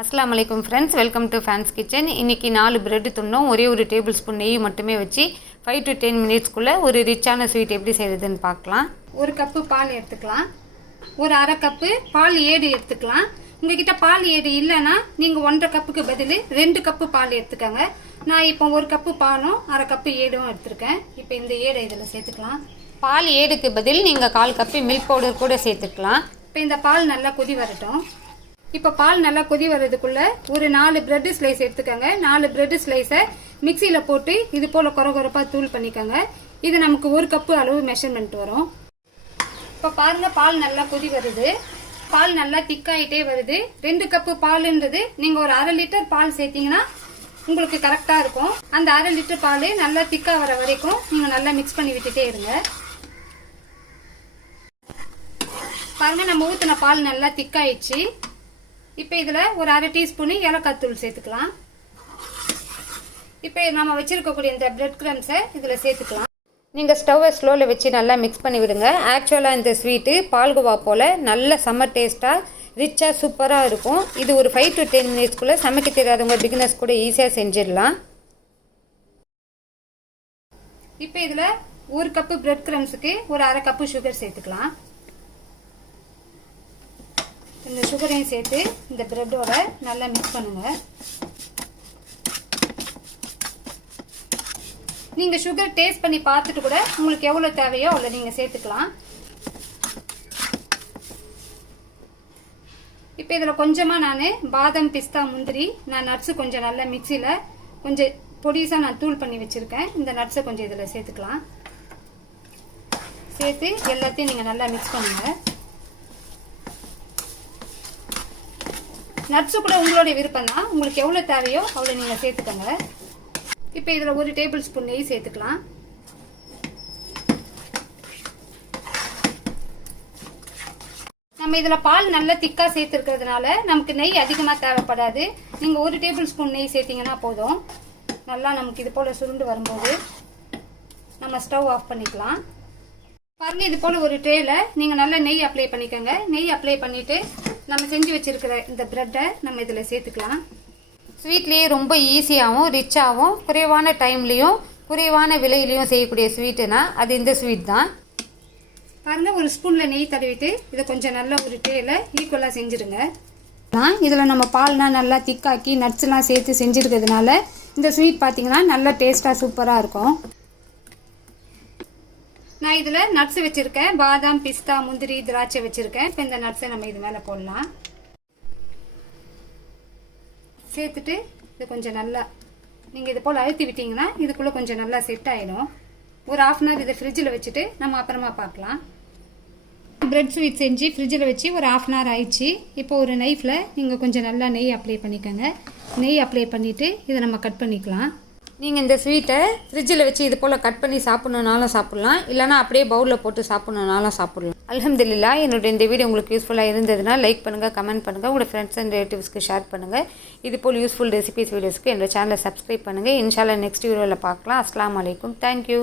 அஸ்லாம் வலைக்கம் friends welcome to fans kitchen இன்றைக்கி நாலு பிரெட் துண்ணும் ஒரே ஒரு டேபிள் ஸ்பூன் நெய் மட்டுமே வச்சு ஃபைவ் டு டென் மினிட்ஸ்க்குள்ளே ஒரு ரிச்சான ஸ்வீட் எப்படி செய்கிறதுன்னு பார்க்கலாம். ஒரு கப்பு பால் எடுத்துக்கலாம். ஒரு அரை கப்பு பால் ஏடு எடுத்துக்கலாம். உங்ககிட்ட பால் ஏடு இல்லைன்னா நீங்கள் ஒன்றரை கப்புக்கு பதில் ரெண்டு கப்பு பால் எடுத்துக்கோங்க. நான் இப்போ ஒரு கப்பு பாலும் அரை கப்பு ஏடும் எடுத்திருக்கேன். இப்போ இந்த ஏடை இதில் சேர்த்துக்கலாம். பால் ஏடுக்கு பதில் நீங்கள் கால் கப்பு மில்க் பவுடர் கூட சேர்த்துக்கலாம். இப்போ இந்த பால் நல்லா கொதி வரட்டும். இப்போ பால் நல்லா கொதி வர்றதுக்குள்ள ஒரு நாலு பிரெட் ஸ்லைஸ் எடுத்துக்கோங்க. நாலு பிரெட் ஸ்லைஸை மிக்சியில் போட்டு இது போல் குறகுறப்பாக தூள் பண்ணிக்கோங்க. இது நமக்கு ஒரு கப்பு அளவு மெஷர்மெண்ட் வரும். இப்போ பாருங்கள் பால் நல்லா கொதி வருது. பால் நல்லா திக்காயிட்டே வருது. ரெண்டு கப்பு பால்ன்றது நீங்கள் ஒரு அரை லிட்டர் பால் சேர்த்தீங்கன்னா உங்களுக்கு கரெக்டாக இருக்கும். அந்த அரை லிட்டர் பால் நல்லா திக்காக வர வரைக்கும் நீங்கள் நல்லா மிக்ஸ் பண்ணி விட்டுட்டே இருங்க. பாருங்கள் நம்ம ஊற்றின பால் நல்லா திக்காயிடுச்சு இப்போ இதில் ஒரு அரை டீஸ்பூனு ஏலக்காய் தூள் சேர்த்துக்கலாம். இப்போ நம்ம வச்சுருக்கக்கூடிய இந்த பிரெட் கிரம்ஸை இதில் சேர்த்துக்கலாம். நீங்கள் ஸ்டவ்வை ஸ்லோவில் வச்சு நல்லா மிக்ஸ் பண்ணி விடுங்க. ஆக்சுவலாக இந்த ஸ்வீட்டு பால்கோவா போல் நல்ல சம்மர் டேஸ்ட்டாக ரிச்சாக சூப்பராக இருக்கும். இது ஒரு ஃபைவ் டு டென் மினிட்ஸ்க்குள்ளே சமைக்க தெரியாதவங்க பிகினர்ஸ் கூட ஈஸியாக செஞ்சிடலாம். இப்போ இதில் ஒரு கப்பு பிரெட் கிரம்ஸுக்கு ஒரு அரை கப்பு சுகர் சேர்த்துக்கலாம். இந்த சுகரையும் சேர்த்து இந்த பிரெட்டோட நல்லா மிக்ஸ் பண்ணுங்க. நீங்கள் சுகர் டேஸ்ட் பண்ணி பார்த்துட்டு கூட உங்களுக்கு எவ்வளோ தேவையோ அவ்வளோ நீங்கள் சேர்த்துக்கலாம். இப்போ இதில் கொஞ்சமாக நான் பாதாம் பிஸ்தா முந்திரி நான் நட்ஸு கொஞ்சம் நல்லா மிக்சியில் கொஞ்சம் பொடிசாக நான் தூள் பண்ணி வச்சுருக்கேன். இந்த நட்ஸை கொஞ்சம் இதில் சேர்த்துக்கலாம். சேர்த்து எல்லாத்தையும் நீங்கள் நல்லா மிக்ஸ் பண்ணுங்கள் நட்ஸு கூட உங்களுடைய விருப்பம் தான் உங்களுக்கு எவ்வளோ தேவையோ அவ்வளோ நீங்கள் சேர்த்துக்கோங்க. இப்போ இதில் ஒரு டேபிள் ஸ்பூன் நெய் சேர்த்துக்கலாம். நம்ம இதில் பால் நல்லா திக்காக சேர்த்துருக்கிறதுனால நமக்கு நெய் அதிகமாக தேவைப்படாது. நீங்கள் ஒரு டேபிள் ஸ்பூன் நெய் சேர்த்திங்கன்னா போதும். நல்லா நமக்கு இது போல் சுருண்டு வரும்போது நம்ம ஸ்டவ் ஆஃப் பண்ணிக்கலாம். பாருங்கள் இது போல் ஒரு ட்ரேயில் நீங்கள் நல்லா நெய் அப்ளை பண்ணிக்கோங்க. நெய் அப்ளை பண்ணிவிட்டு நம்ம செஞ்சு வச்சிருக்கிற இந்த ப்ரெட்டை நம்ம இதில் சேர்த்துக்கலாம். ஸ்வீட்லேயே ரொம்ப ஈஸியாகவும் ரிச்சாகவும் குறைவான டைம்லேயும் குறைவான விலையிலையும் செய்யக்கூடிய ஸ்வீட்டுனா அது இந்த ஸ்வீட் தான். பாருங்க ஒரு ஸ்பூன்ல நெய் தடவிட்டு இதை கொஞ்சம் நல்லா ஒரு ட்ரேல ஈக்குவலாக செஞ்சுருங்க. இதில் நம்ம பால்னா நல்லா திக்காக்கி நட்ஸ்லாம் சேர்த்து செஞ்சுருக்கிறதுனால இந்த ஸ்வீட் பார்த்தீங்கன்னா நல்லா டேஸ்ட்டாக சூப்பராக இருக்கும். நான் இதில் நட்ஸ் வச்சுருக்கேன். பாதாம் பிஸ்தா முந்திரி திராட்சை வச்சுருக்கேன். இப்போ இந்த நட்ஸை நம்ம இது மேலே போடலாம். சேர்த்துட்டு இது கொஞ்சம் நல்லா நீங்கள் இது போல் அழுத்தி விட்டீங்கன்னா இதுக்குள்ளே கொஞ்சம் நல்லா செட் ஆகிடும் ஒரு ஆஃப் அன் ஹவர் இதை ஃப்ரிட்ஜில் வச்சுட்டு நம்ம அப்புறமா பார்க்கலாம். பிரெட் ஸ்வீட் செஞ்சு ஃப்ரிட்ஜில் வச்சு ஒரு ஆஃப் அன் ஹவர் ஆயிடுச்சு. இப்போ ஒரு நைஃப்பில் நீங்கள் கொஞ்சம் நல்லா நெய் அப்ளை பண்ணிக்கோங்க. நெய் அப்ளை பண்ணிவிட்டு இதை நம்ம கட் பண்ணிக்கலாம். நீங்கள் இந்த ஸ்வீட்டை ஃப்ரிட்ஜில் வச்சு இது போல் கட் பண்ணி சாப்பிட்ணுனாலும் சாப்பிட்லாம். இல்லைனா அப்படியே பவுலில் போட்டு சாப்பிட்ணுனாலும் சாப்பிட்லாம். அலமதுல்லா என்னோட இந்த வீடியோ உங்களுக்கு யூஸ்ஃபுல்லாக இருந்ததுன்னா லைக் பண்ணுங்கள் கமெண்ட் பண்ணுங்கள் உங்களோட ஃப்ரெண்ட்ஸ் அண்ட் ரிலேட்டிவ்ஸ்க்கு ஷேர் பண்ணுங்கள் இது போல் யூஸ்ஃபுல் ரெசிபிஸ் வீடியோஸ்க்கு என்னோட சேனலை சப்ஸ்கிரைப் பண்ணுங்கள் இன்ஷால்லா நெக்ஸ்ட் வீடியோவில் பார்க்கலாம். அஸ்லாம் வலைக்கும் தேங்க்யூ